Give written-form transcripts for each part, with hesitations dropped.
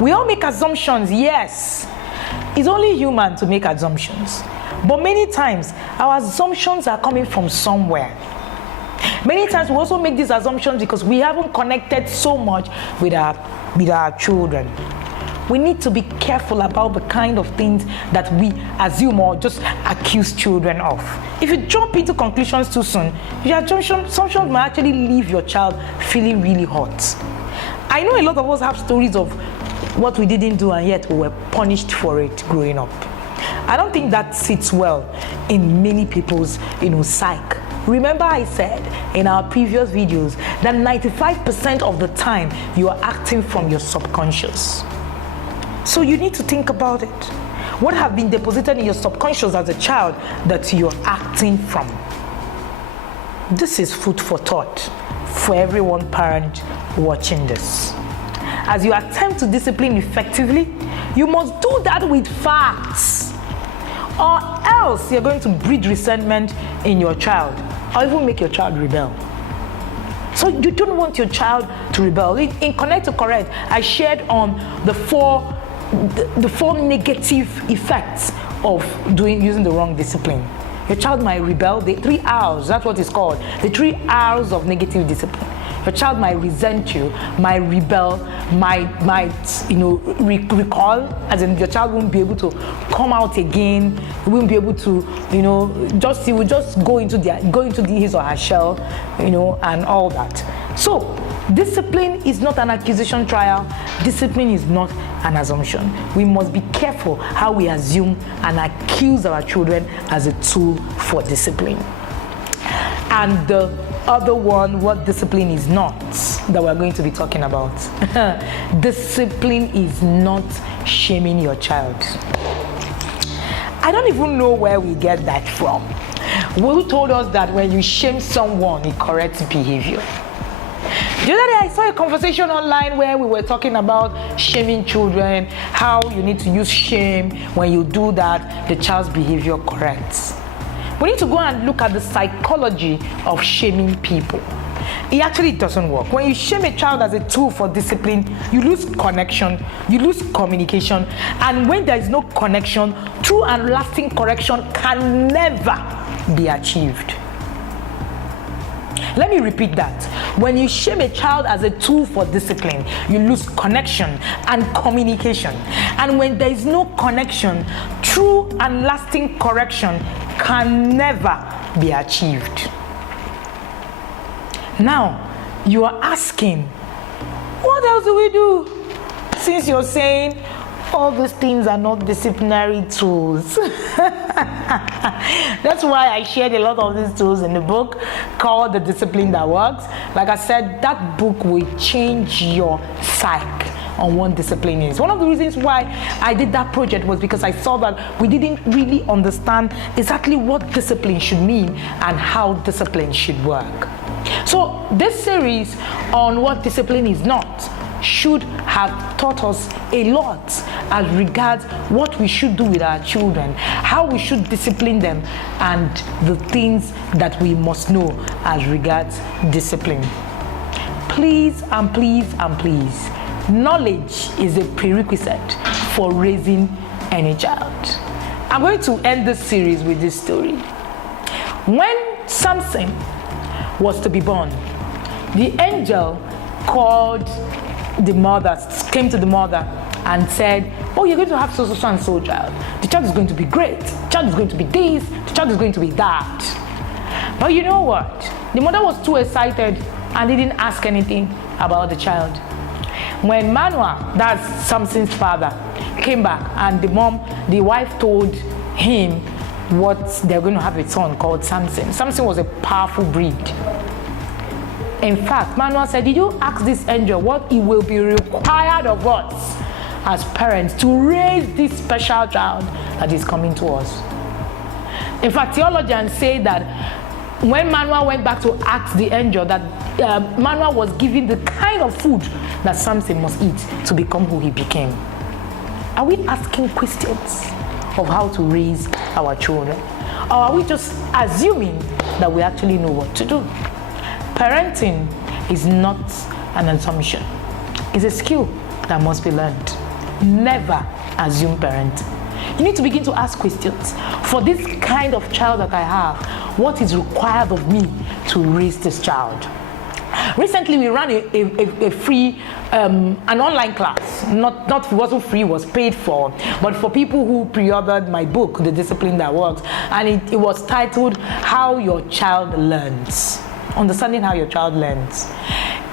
We all make assumptions, yes. It's only human to make assumptions. But many times, our assumptions are coming from somewhere. Many times we also make these assumptions because we haven't connected so much with our children. We need to be careful about the kind of things that we assume or just accuse children of. If you jump into conclusions too soon, your assumptions might actually leave your child feeling really hot. I know a lot of us have stories of what we didn't do and yet we were punished for it growing up. I don't think that sits well in many people's, psyche. Remember I said in our previous videos that 95% of the time you are acting from your subconscious. So you need to think about it. What have been deposited in your subconscious as a child that you're acting from? This is food for thought for every one parent watching this. As you attempt to discipline effectively, you must do that with facts, or else you're going to breed resentment in your child, or even make your child rebel. So you don't want your child to rebel. In Connect to Correct, I shared on the four negative effects of using the wrong discipline. Your child might rebel. The 3 R's, that's what it's called. The 3 R's of negative discipline. Your child might resent you, might rebel, might recall, as in your child won't be able to come out again. He won't be able to, he will just go into his or her shell, and all that. So discipline is not an accusation trial. Discipline is not an assumption. We must be careful how we assume and accuse our children as a tool for discipline. And the other one, what discipline is not, that we're going to be talking about. Discipline is not shaming your child. I don't even know where we get that from. Who told us that when you shame someone, it corrects behavior? The other day I saw a conversation online where we were talking about shaming children, how you need to use shame. When you do that, the child's behavior corrects. We need to go and look at the psychology of shaming people. It actually doesn't work. When you shame a child as a tool for discipline, you lose connection, you lose communication, and when there is no connection, true and lasting correction can never be achieved. Let me repeat that. When you shame a child as a tool for discipline, you lose connection and communication. And when there is no connection, true and lasting correction can never be achieved. Now, you are asking, what else do we do? Since you're saying all these things are not disciplinary tools. That's why I shared a lot of these tools in the book called The Discipline That Works. Like I said, that book will change your psyche on what discipline is. One of the reasons why I did that project was because I saw that we didn't really understand exactly what discipline should mean and how discipline should work. So this series on what discipline is not should have taught us a lot as regards what we should do with our children, how we should discipline them, and the things that we must know as regards discipline. Please and please and please, knowledge is a prerequisite for raising any child. I'm going to end this series with this story. When Samson was to be born, the angel came to the mother and said, oh, you're going to have so and so child. The child is going to be great. The child is going to be this. The child is going to be that. But you know what? The mother was too excited and didn't ask anything about the child. When Manoah, that's Samson's father, came back and the wife told him what they're going to have a son called Samson. Samson was a powerful breed. In fact, Manoah said, did you ask this angel what it will be required of us as parents to raise this special child that is coming to us? In fact, theologians say that when Manoah went back to ask the angel, that Manoah was given the kind of food that Samson must eat to become who he became. Are we asking questions of how to raise our children? Or are we just assuming that we actually know what to do? Parenting is not an assumption. It's a skill that must be learned. Never assume parenting. You need to begin to ask questions. For this kind of child that I have, what is required of me to raise this child? Recently, we ran a free, an online class. It wasn't free, it was paid for, but for people who pre-ordered my book, The Discipline That Works, and it was titled, How Your Child Learns. Understanding how your child learns.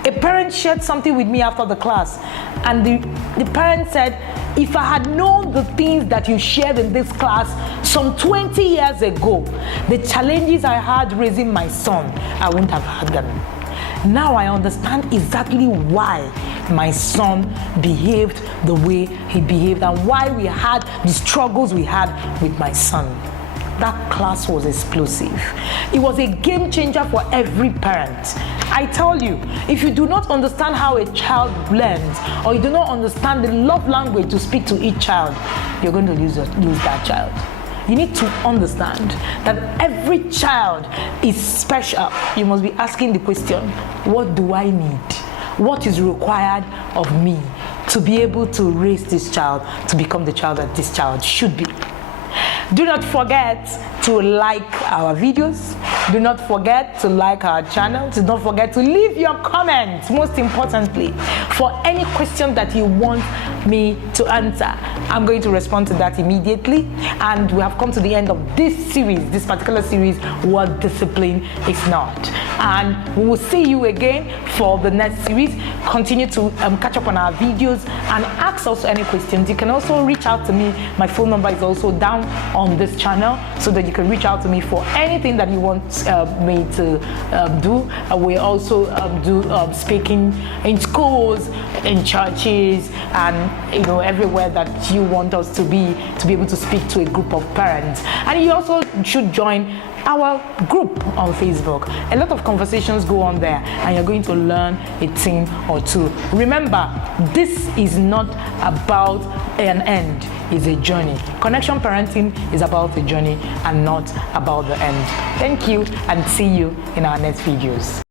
A parent shared something with me after the class, and the parent said, if I had known the things that you shared in this class some 20 years ago, the challenges I had raising my son, I wouldn't have had them. Now I understand exactly why my son behaved the way he behaved and why we had the struggles we had with my son. That class was explosive. It was a game changer for every parent. I tell you, if you do not understand how a child learns, or you do not understand the love language to speak to each child, you're going to lose that child. You need to understand that every child is special. You must be asking the question, what do I need? What is required of me to be able to raise this child to become the child that this child should be? Do not forget to like our videos. Do not forget to like our channel. Do not forget to leave your comments, most importantly, for any question that you want me to answer. I'm going to respond to that immediately. And we have come to the end of this series, this particular series, What Discipline Is Not. And we will see you again for the next series. Continue to catch up on our videos and ask us any questions. You can also reach out to me. My phone number is also down on this channel, so that you can reach out to me for anything that you want me to do. We also do speaking in schools, in churches, and everywhere that you want us to be able to speak to a group of parents. And you also should join our group on Facebook. A lot of conversations go on there, and you're going to learn a thing or two. Remember, this is not about an end, it's a journey. Connection parenting is about a journey and not about the end. Thank you, and see you in our next videos.